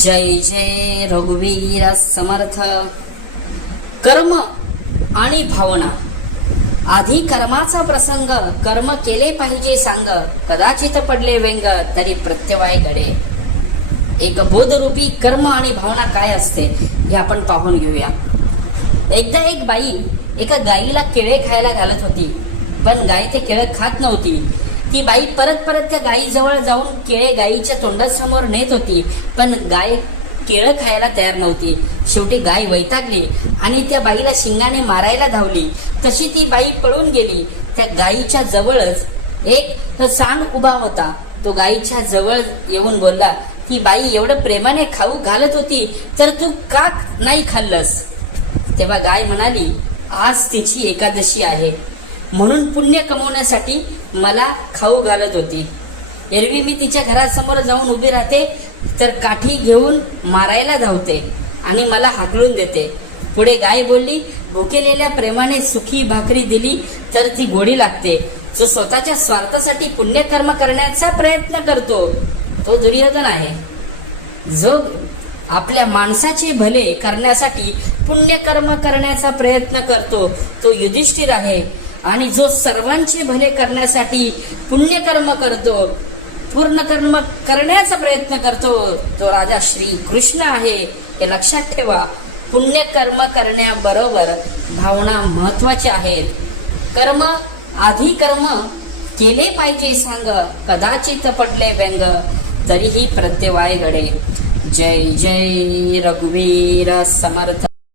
जय जय रघुवीर समर्थ. कर्म आणि भावना. आधी कर्माचा प्रसंग कर्म केले पाहिजे सांग कदाचित पडले व्यंग तरी प्रत्यवाय घडे एक बोधरूपी कर्म आणि भावना काय असते हे आपण पाहून घेऊया. एकदा एक बाई एका गाईला केळे खायला घालत होती पण गाय ते केळं खात नव्हती. ती बाई परत परत त्या गायीजवळ जाऊन केळे गायीच्या तोंडासमोर नेत होती. पण गाय केळं खायला तयार नव्हती. शेवटी गाय वैतागली आणि त्या बाईला शिंगाने मारायला धावली. तशी ती बाई पळून गेली. त्या गायीच्या जवळच एक सांड उभा होता. तो गायीच्या जवळ येऊन बोलला ती बाई एवढं प्रेमाने खाऊ घालत होती तर तू का नाही खाल्लंस? तेव्हा गाय म्हणाली आज तिची एकादशी आहे. म्हणून पुण्य कमवण्यासाठी मला खाऊ घालत होती. एरवी मी तिच्या घरासमोर जाऊन उभी राहते तर काठी घेऊन मारायला धावते आणि मला हाकलून देते. पुढे गाय बोलली भुकेलेल्या प्रेमाने सुखी भाकरी दिली तर ती गोडी लागते. जो स्वतःच्या स्वार्थासाठी पुण्यकर्म करण्याचा प्रयत्न करतो तो दुर्योधन आहे. जो आपल्या माणसाचे भले करण्यासाठी पुण्यकर्म करण्याचा प्रयत्न करतो तो युधिष्ठिर आहे. आणि जो सर्वांचे भले करण्यासाठी पुण्यकर्म करतो पूर्ण कर्म करण्याचा प्रयत्न करतो तो राजा श्री कृष्ण आहे हे लक्षात ठेवा. पुण्यकर्म करण्याबरोबर भावना महत्त्वाच्या आहेत. कर्म आधी कर्म केले पाहिजे सांग कदाचित पडले व्यंग तरीही प्रत्यवाय घडे जय जय रघुवीर समर्थ.